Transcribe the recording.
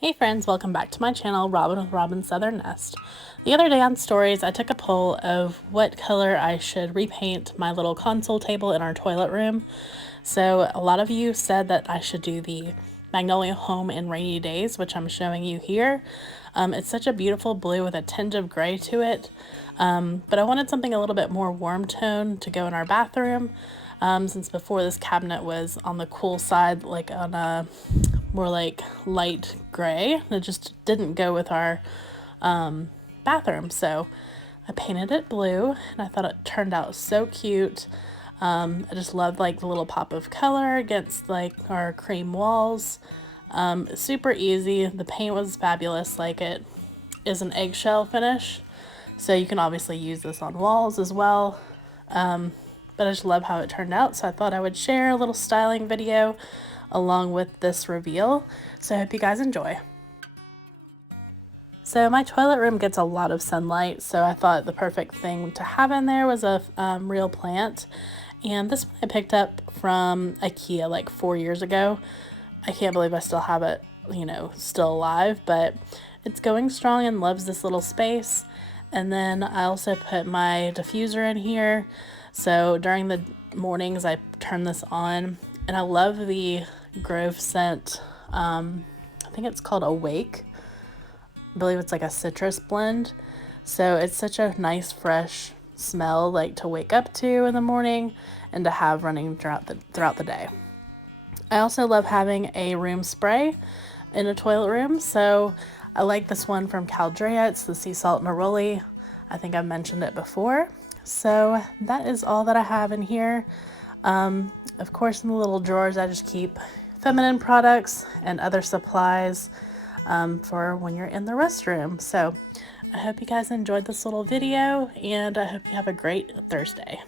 Hey friends, welcome back to my channel, Robyn with Robyn's Southern Nest. The other day on stories, I took a poll of what color I should repaint my little console table in our toilet room. So a lot of you said that I should do the Magnolia Home in Rainy Days, which I'm showing you here. It's such a beautiful blue with a tinge of gray to it, but I wanted something a little bit more warm tone to go in our bathroom, since before this cabinet was on the cool side, like on a more like light gray. It just didn't go with our bathroom, so I painted it blue and I thought it turned out so cute. I just loved like the little pop of color against like our cream walls. Super easy. The paint was fabulous. Like, it is an eggshell finish, so you can obviously use this on walls as well. But I just love how it turned out, so I thought I would share a little styling video along with this reveal. So I hope you guys enjoy. So my toilet room gets a lot of sunlight, so I thought the perfect thing to have in there was a real plant. And this one I picked up from IKEA like 4 years ago. I can't believe I still have it, still alive, but it's going strong and loves this little space. And then I also put my diffuser in here. So during the mornings I turn this on, and I love the Grove scent. I think it's called Awake. I believe it's like a citrus blend. So it's such a nice fresh smell, like to wake up to in the morning and to have running throughout the day. I also love having a room spray in a toilet room, so I like this one from Caldrea. It's the Sea Salt Neroli. I think I've mentioned it before. So that is all that I have in here. Of course, in the little drawers I just keep feminine products and other supplies for when you're in the restroom. So I hope you guys enjoyed this little video, and I hope you have a great Thursday.